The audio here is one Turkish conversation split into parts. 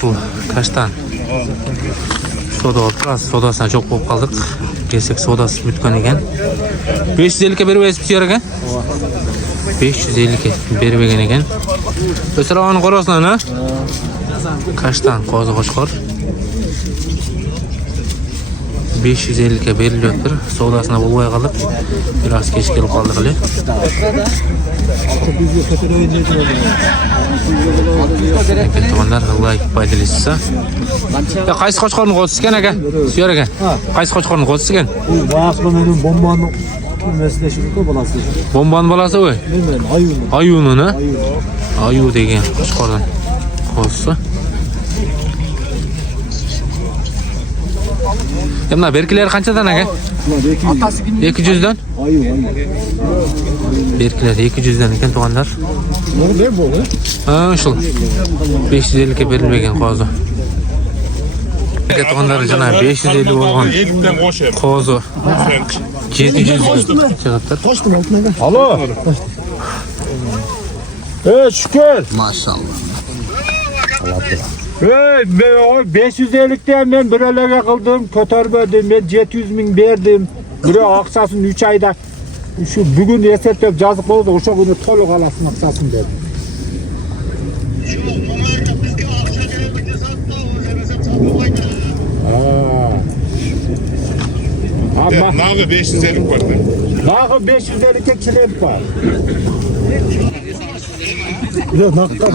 ушул каштан soda oldu. Sodasına çok bol kaldık. Gelsek sodası bütkan eken. 550'ke berip esip eken. 550'ke berip eken. Mesela onu koroslan ha? Kaçtan kozu koşkor. 550'ke beriliyordur. Sodasına bulmaya kalıp biraz geç gelip kaldık öyle. To'g'onlar like foydalansa. Ya qaysi qo'chqorni qo'zisigan aka? Suyar aka. Qaysi qo'chqorni qo'zisigan? Bu bayaqda mening bombani meslashibdi bolasi. Bombani bolasi u. Men ayuni. Ayuni, ayu degan qo'chqordan qo'zisi. Yana berkilar qanchadan aka? 200 dan. Ayu. Berkilar 200 dan ekan to'g'onlar. Ne bu? Ha, şul. 550 ke berilmegen qozi. To'g'onlar jana 550 bo'lgan qozi. 700 chiqibdi. Toshdim oltinaga. Alo. Şükür. Maşallah. Ben o 550'den ben birelere kıldım, kötürmedim, ben 700 bin verdim. Bire aksasın 3 ayda. Şu bugün esetlep yazık oldu, o günü toluk alasın aksasın dedim. Ama Nağı 550 var. nağı 550 tek kilit var. Yok naktar.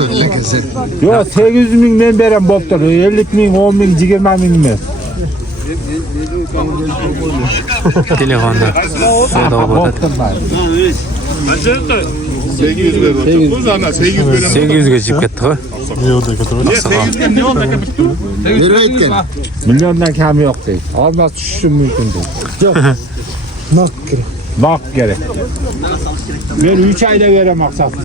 Yok 800 bin ben verem boptur. 50 bin, 10 bin, 20 bin mi? Telefonda soda oldu. Boptur var. 800 ver. 9 ana 800 ver. 800 ge chiqib ketdi. Ne 800 ne oldu kapıttı? Milyondan kam yok değil. Almaz düşüşüm mümkün değil. Yok. Nak. Bak gerek. Ben 3 ayda verem aksasın.